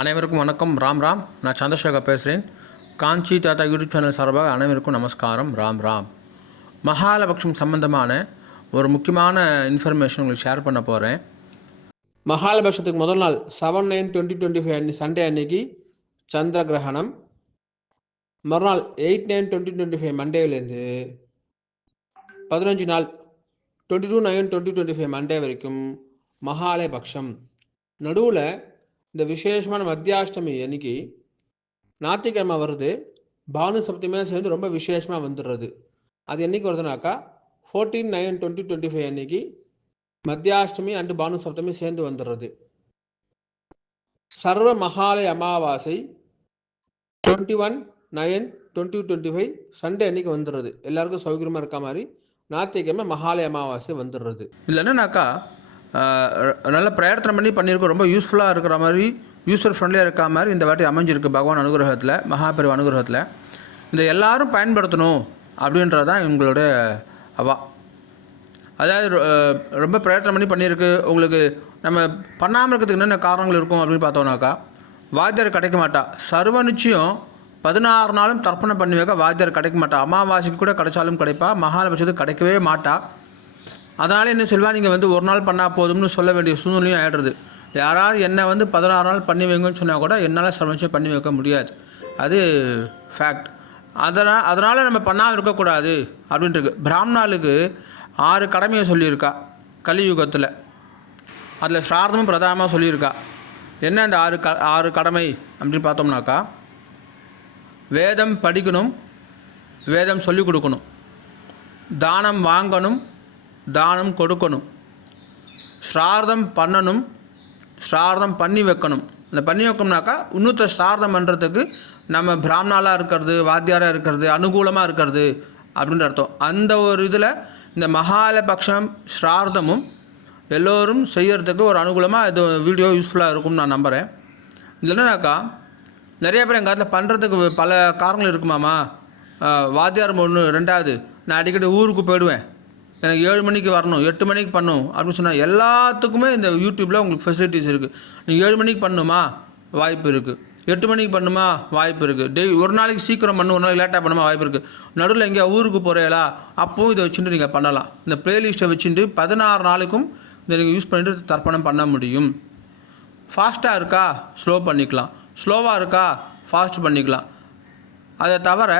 அனைவருக்கும் வணக்கம். ராம் ராம். நான் சந்திரசேகர் பேசுகிறேன். காஞ்சி தாத்தா யூடியூப் சேனல் சார்பாக அனைவருக்கும் நமஸ்காரம். ராம் ராம். மகாலபக்ஷம் சம்பந்தமான ஒரு முக்கியமான இன்ஃபர்மேஷன் உங்களுக்கு ஷேர் பண்ண போகிறேன். மகாலபக்ஷத்துக்கு முதல் நாள் 7/9/2025 சண்டே அன்னைக்கு சந்திர கிரகணம். மறுநாள் 8/9/2025 மண்டேலேருந்து 15 நாள் 22/9/2025 மண்டே வரைக்கும் மகாலபக்ஷம். நடுவில் இந்த விசேஷமான மத்தியாஷ்டமி அன்னைக்கு ஞாயிற்றுக்கிழமை வருது. பானு சப்தமியாக சேர்ந்து ரொம்ப விசேஷமாக வந்துடுறது. அது என்னைக்கு வருதுனாக்கா 14/9/2025 அன்னைக்கு மத்தியாஷ்டமி அண்டு பானு சப்தமி சேர்ந்து வந்துடுறது. சர்வ மகாலய அமாவாசை 21/9/2025 சண்டே அன்னைக்கு வந்துடுறது. எல்லாருக்கும் சௌகரியமாக இருக்க மாதிரி ஞாயிற்றுக்கிழமை மகாலய அமாவாசை வந்துடுறது. இதில் என்னன்னாக்கா நல்ல பிரயத்தனம் பண்ணியிருக்கோம். ரொம்ப யூஸ்ஃபுல்லாக இருக்கிற மாதிரி, யூசர் ஃப்ரெண்ட்லியாக இருக்க மாதிரி இந்த வாட்டி அமைஞ்சிருக்கு பகவான் அனுகிரகத்தில், மகாபெரிவா அனுகிரகத்தில். இந்த எல்லாரும் பயன்படுத்தணும் அப்படின்றது தான் எங்களோட அவா. அதாவது ரொம்ப பிரயத்தனம் பண்ணியிருக்கு. உங்களுக்கு நம்ம பண்ணாமல் இருக்கிறதுக்கு என்னென்ன காரணங்கள் இருக்கும் அப்படின்னு பார்த்தோம்னாக்கா, வாத்தியார் கிடைக்க மாட்டா. சர்வ நிச்சயம் 16 நாளும் தர்ப்பணம் பண்ணி வைக்க வாத்தியார் கிடைக்க மாட்டா. அமாவாசைக்கு கூட கிடைச்சாலும் கிடைப்பா, மகாலபட்சத்துக்கு கிடைக்கவே மாட்டா. அதனால் என்ன சொல்வா, நீங்கள் ஒரு நாள் பண்ணால் போதும்னு சொல்ல வேண்டிய சூழ்நிலையும் ஆகிடுறது. யாராவது என்னை 16 நாள் பண்ணி வைங்கன்னு சொன்னால் கூட என்னால் சர்வநிச்சயம் பண்ணி வைக்க முடியாது. அது ஃபேக்ட். அதனால் நம்ம பண்ணாமல் இருக்கக்கூடாது அப்படின்ட்டு பிராமணாளுக்கு 6 கடமையை சொல்லியிருக்கா கலியுகத்தில். அதில் ஸ்ரார்த்தமும் பிரதானமாக சொல்லியிருக்கா. என்ன அந்த 6 கடமை அப்படின்னு பார்த்தோம்னாக்கா, வேதம் படிக்கணும், வேதம் சொல்லிக் கொடுக்கணும், தானம் வாங்கணும், தானம் கொடுக்கணும், ஸ்ரார்த்தம் பண்ணணும், ஸ்ரார்த்தம் பண்ணி வைக்கணும். அந்த பண்ணி வைக்கணும்னாக்கா இன்னொருத்த ஸ்ரார்த்தம் பண்ணுறதுக்கு நம்ம பிராமணாலாக இருக்கிறது, வாத்தியாராக இருக்கிறது, அனுகூலமாக இருக்கிறது அப்படின்ற அர்த்தம். அந்த ஒரு இதில் இந்த மகாலபக்ஷம் ஸ்ரார்த்தமும் எல்லோரும் செய்கிறதுக்கு ஒரு அனுகூலமாக இது வீடியோ யூஸ்ஃபுல்லாக இருக்கும்னு நான் நம்புகிறேன். இதில் என்னன்னாக்கா, நிறைய பேர் எங்கள் காலத்தில் பண்ணுறதுக்கு பல காரணங்கள் இருக்குமாம்மா. வாத்தியார் 1, 2வது நான் அடிக்கடி ஊருக்கு போயிடுவேன், எனக்கு 7 மணிக்கு வரணும், 8 மணிக்கு பண்ணணும் அப்படின்னு சொன்னால் எல்லாத்துக்குமே இந்த யூடியூப்பில் உங்களுக்கு ஃபெசிலிட்டிஸ் இருக்குது. நீங்கள் 7 மணிக்கு பண்ணணுமா, வாய்ப்பு இருக்குது. 8 மணிக்கு பண்ணுமா, வாய்ப்பு இருக்குது. ஒரு நாளைக்கு சீக்கிரம் பண்ணணும், ஒரு நாளைக்கு லேட்டாக பண்ணுமா, வாய்ப்பு இருக்குது. நடுவில் எங்கேயா ஊருக்கு போகிறீங்களா, அப்போவும் இதை வச்சுட்டு நீங்கள் பண்ணலாம். இந்த ப்ளேலிஸ்ட்டை வச்சுட்டு 16 நாளுக்கும் இதை நீங்கள் யூஸ் பண்ணிட்டு தர்ப்பணம் பண்ண முடியும். ஃபாஸ்ட்டாக இருக்கா, ஸ்லோ பண்ணிக்கலாம். ஸ்லோவாக இருக்கா, ஃபாஸ்ட் பண்ணிக்கலாம். அதை தவிர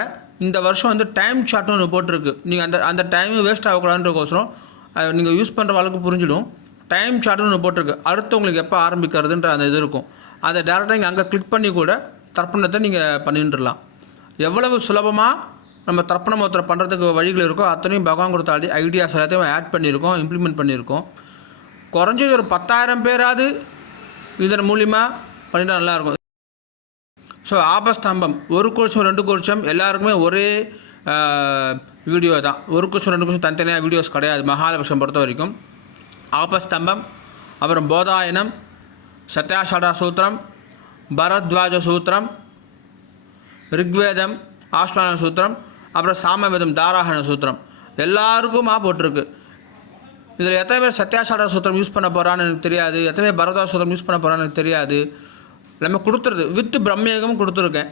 இந்த வருஷம் டைம் சார்ட்னு ஒன்று போட்டிருக்கு. நீங்கள் அந்த டைமு வேஸ்ட் ஆகக்கூடாதுன்றக்கோசரம் நீங்கள் யூஸ் பண்ணுற அளவுக்கு புரிஞ்சிடும். டைம் சார்ட்னு ஒன்று போட்டிருக்கு. அடுத்து உங்களுக்கு எப்போ ஆரம்பிக்கிறதுன்ற அந்த இது இருக்கும். அதை டேரெக்டாக நீங்கள் அங்கே கிளிக் பண்ணி கூட தர்ப்பணத்தை நீங்கள் பண்ணிட்டுலாம். எவ்வளவு சுலபமாக நம்ம தர்ப்பணம் ஒருத்தரை பண்ணுறதுக்கு வழிகள் இருக்கோ அத்தனையும் பகவான் கொடுத்த ஐடியாஸ் எல்லாத்தையும் ஆட் பண்ணியிருக்கோம், இம்ப்ளிமெண்ட் பண்ணியிருக்கோம். குறைஞ்சது ஒரு 10,000 பேராது இதன் மூலிமா பண்ணிட்டால் நல்லாயிருக்கும். ஸோ ஆபஸ்தம்பம் 1 கோஷம் 2 கோஷம் எல்லாருக்குமே ஒரே வீடியோ தான். 1 கோஷம் 2 கோஷம் தனித்தனியாக வீடியோஸ் கிடையாது மகாலபக்ஷம் பொறுத்த வரைக்கும். ஆபஸ்தம்பம், அப்புறம் போதாயனம், சத்யாஷாடா சூத்திரம், பரத்வாஜ சூத்திரம், ரிக்வேதம், ஆஷ்டான சூத்திரம், அப்புறம் சாமவேதம், தாராகண சூத்திரம் எல்லாருக்குமா போட்டிருக்கு. இதில் எத்தனை பேர் சத்யாஷாடா சூத்திரம் யூஸ் பண்ண போகிறான்னு எனக்கு தெரியாது, எத்தனை பேர் பரத்வாஜ சூத்திரம் யூஸ் பண்ண போகிறான்னு எனக்கு தெரியாது. நம்ம கொடுத்துருது வித் பிரம்மேகம் கொடுத்துருக்கேன்.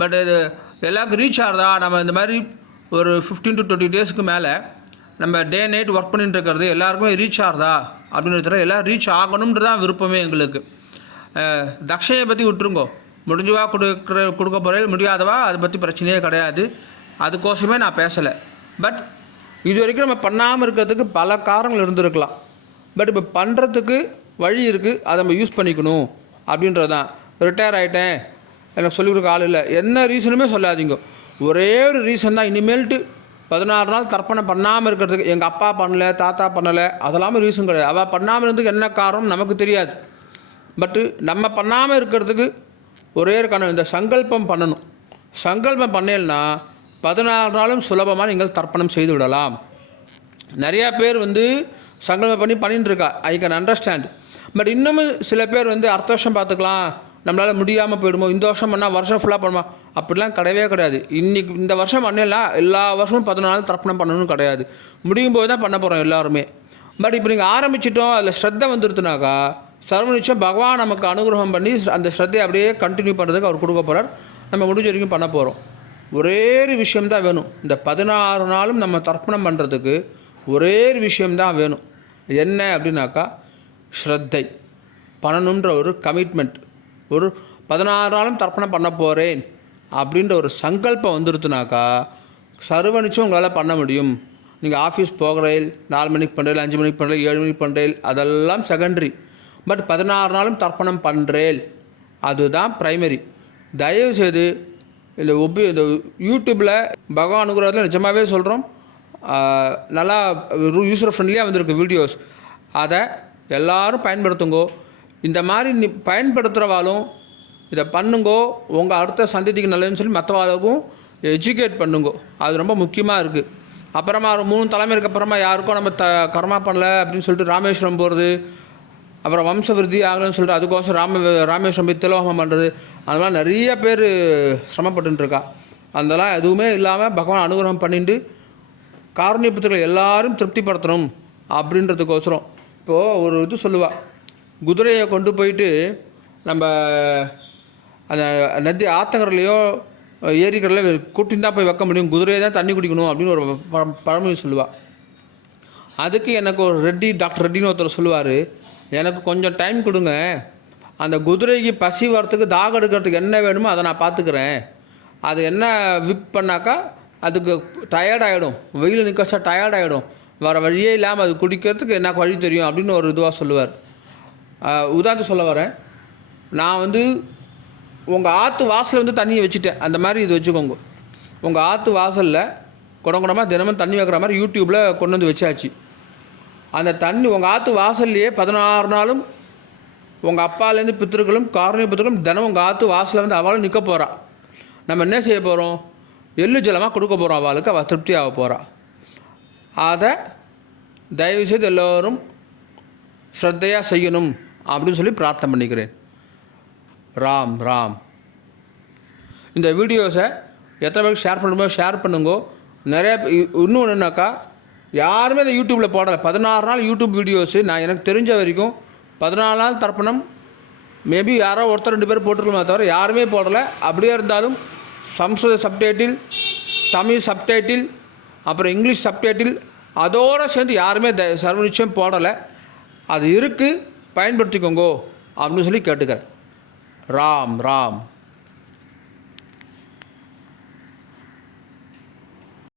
பட் இது எல்லாருக்கும் ரீச் ஆகுதா, நம்ம இந்த மாதிரி ஒரு 15 to 20 டேஸ்க்கு மேலே நம்ம டே நைட் ஒர்க் பண்ணிட்டு இருக்கிறது எல்லாருக்குமே ரீச் ஆகுதா அப்படின்னு எல்லாம் ரீச் ஆகணுன்றது தான் விருப்பமே எங்களுக்கு. தட்சணையை பற்றி விட்டுருங்கோ, முடிஞ்சவா கொடுக்க போகிறேன், முடியாதவா அதை பற்றி பிரச்சனையே கிடையாது. அதுக்கோசமே நான் பேசலை. பட் இது வரைக்கும் நம்ம பண்ணாமல் இருக்கிறதுக்கு பல காரணங்கள் இருந்திருக்கலாம். பட் இப்போ பண்ணுறதுக்கு வழி இருக்குது, அதை நம்ம யூஸ் பண்ணிக்கணும் அப்படின்றது தான். ரிட்டையர் ஆகிட்டேன், எனக்கு சொல்லிக் கொடுக்க ஆள் இல்லை, என்ன ரீசனுமே சொல்லாதீங்க. ஒரே ஒரு ரீசன் தான், இனிமேல்ட்டு 16 நாள் தர்ப்பணம் பண்ணாமல் இருக்கிறதுக்கு. எங்கள் அப்பா பண்ணலை, தாத்தா பண்ணலை, அதெல்லாம் ரீசன் கிடையாது. அவள் பண்ணாமல் இருந்ததுக்கு என்ன காரணம் நமக்கு தெரியாது. பட்டு நம்ம பண்ணாமல் இருக்கிறதுக்கு ஒரே ஒரு காரணம், இந்த சங்கல்பம் பண்ணணும். சங்கல்பம் பண்ணலைன்னா 16 நாளும் சுலபமாக நீங்கள் தர்ப்பணம் செய்து விடலாம். நிறையா பேர் சங்கல்பம் பண்ணிட்டு இருக்கா, ஐ கேன் அண்டர்ஸ்டாண்ட். பட் இன்னமும் சில பேர் அடுத்த வருஷம் பார்த்துக்கலாம், நம்மளால் முடியாமல் போயிடுமோ, இந்த வருஷம் பண்ணால் வருஷம் ஃபுல்லாக பண்ணுமா, அப்படிலாம் கிடையவே கிடையாது. இன்றைக்கி இந்த வருஷம் பண்ணலாம், எல்லா வருஷமும் 14 நாள் தர்ப்பணம் பண்ணணும்னு கிடையாது. முடியும் போது தான் பண்ண போகிறோம் எல்லாருமே. பட் இப்போ நீங்கள் ஆரம்பிச்சிட்டோம், அதில் ஸ்ரத்தை வந்துருத்துனாக்கா சர்வ நிச்சயம் பகவான் நமக்கு அனுகிரகம் பண்ணி அந்த ஸ்ரத்தையை அப்படியே கண்டினியூ பண்ணுறதுக்கு அவர் கொடுக்க போகிறார். நம்ம முடிஞ்ச வரைக்கும் பண்ண போகிறோம். ஒரே ஒரு விஷயம்தான் வேணும். இந்த 16 நாளும் நம்ம தர்ப்பணம் பண்ணுறதுக்கு ஒரே ஒரு விஷயம்தான் வேணும். என்ன அப்படின்னாக்கா ஸ்ரத்தை பண்ணணுன்ற ஒரு கமிட்மெண்ட். ஒரு 16 நாளும் தர்ப்பணம் பண்ண போகிறேன் அப்படின்ற ஒரு சங்கல்பம் வந்துடுத்துனாக்கா சர்வ நிச்சயம் உங்களால் பண்ண முடியும். நீங்கள் ஆஃபீஸ் போகிறேன் 4 மணிக்கு பண்ணுறேன், 5 மணிக்கு பண்ணுறேன், 7 மணிக்கு பண்ணுறேன், அதெல்லாம் செகண்டரி. பட் 16 நாளும் தர்ப்பணம் பண்ணுறேன் அதுதான் ப்ரைமரி. தயவுசெய்து இந்த இந்த யூடியூப்பில் பகவான் அனுகிரகத்தில் நிஜமாகவே சொல்கிறோம், நல்லா யூசர் ஃப்ரெண்ட்லியாக வந்திருக்கு வீடியோஸ். அதை எல்லோரும் பயன்படுத்துங்கோ. இந்த மாதிரி பயன்படுத்துகிறவாலும் இதை பண்ணுங்கோ. உங்கள் அடுத்த சந்ததிக்கு நல்லதுன்னு சொல்லி மற்றவாளுக்கும் எஜுகேட் பண்ணுங்கோ. அது ரொம்ப முக்கியமாக இருக்குது. அப்புறமா ஒரு 3 தலைமுறைக்கு அப்புறமா யாருக்கும் நம்ம கர்மா பண்ணல அப்படின்னு சொல்லிட்டு ராமேஸ்வரம் போகிறது, அப்புறம் வம்ச விருத்தி ஆகலன்னு சொல்லிட்டு அதுக்கோசம் ராமேஸ்வரம் போய் திலோகமம் பண்ணுறது, அதெல்லாம் நிறைய பேர் சிரமப்பட்டுருக்கா. அதெல்லாம் எதுவுமே இல்லாமல் பகவான் அனுகிரகம் பண்ணிட்டு காருண்ய புத்திரர்கள் எல்லாரும் திருப்திப்படுத்தணும் அப்படின்றதுக்கோசரம். இப்போது ஒரு இது சொல்லுவாள், குதிரையை கொண்டு போயிட்டு நம்ம அந்த நதி ஆத்தங்கரையிலையோ ஏரிக்கரையில் கூட்டின்னு தான் போய் வைக்க முடியும், குதிரையை தான் தண்ணி குடிக்கணும் அப்படின்னு ஒரு பழமொழி சொல்லுவாள். அதுக்கு எனக்கு ஒரு டாக்டர் ரெட்டின்னு ஒருத்தர் சொல்லுவார், எனக்கு கொஞ்சம் டைம் கொடுங்க, அந்த குதிரைக்கு பசி வரத்துக்கு தாக எடுக்கிறதுக்கு என்ன வேணுமோ அதை நான் பார்த்துக்கிறேன். அது என்ன விப் பண்ணாக்கா அதுக்கு டயர்டாகிடும், வெயில் நிற்க வச்சா டயர்டாகிடும், வேறு வழியே இல்லாமல் அது குடிக்கிறதுக்கு என்ன வழி தெரியும் அப்படின்னு ஒரு இதுவாக சொல்லுவார். உதாரணத்துக்கு சொல்ல வரேன், நான் உங்கள் ஆற்று வாசலில் தண்ணியை வச்சுட்டேன். அந்த மாதிரி இது வச்சுக்கோங்க. உங்கள் ஆற்று வாசலில் குடங்குடமாக தினமும் தண்ணி வைக்கிற மாதிரி யூடியூப்பில் கொண்டு வந்து வச்சாச்சு. அந்த தண்ணி உங்கள் ஆற்று வாசல்லையே 16 நாளும் உங்கள் அப்பாலேருந்து பித்திருக்களும் காரணிய பித்திருக்களும் தினமும் உங்கள் ஆற்று வாசலில் அவளும் நிற்க போகிறா. நம்ம என்ன செய்ய போகிறோம்? எள்ளு ஜலமாக கொடுக்க போகிறோம் அவளுக்கு. அவள் திருப்தி ஆக போகிறா. அதை தயவுசெய்து எல்லோரும் ஸ்ரத்தையாக செய்யணும் அப்படின்னு சொல்லி பிரார்த்தனை பண்ணிக்கிறேன். ராம் ராம். இந்த வீடியோஸை எத்தனை பேருக்கு ஷேர் பண்ணுமோ ஷேர் பண்ணுங்கோ. நிறைய இன்னும் என்னன்னாக்கா யாருமே இந்த யூடியூப்பில் போடலை. 16 நாள் யூடியூப் வீடியோஸு நான் எனக்கு தெரிஞ்ச வரைக்கும் 14 நாள் தர்ப்பணம் மேபி யாரோ ஒருத்தர் 2 பேர் போட்டிருக்கலாமே தவிர யாருமே போடலை. அப்படியே இருந்தாலும் சம்ஸ்கிருத சப்டைட்டில், தமிழ் சப்டைட்டில், அப்புறம் இங்கிலீஷ் சப்டைட்டில் அதோடு சேர்ந்து யாருமே சர்வ நிச்சயம் போடலை. அது இருக்குது, பயன்படுத்திக்கோங்கோ அப்படின்னு சொல்லி கேட்டுக்கிறேன். ராம் ராம்.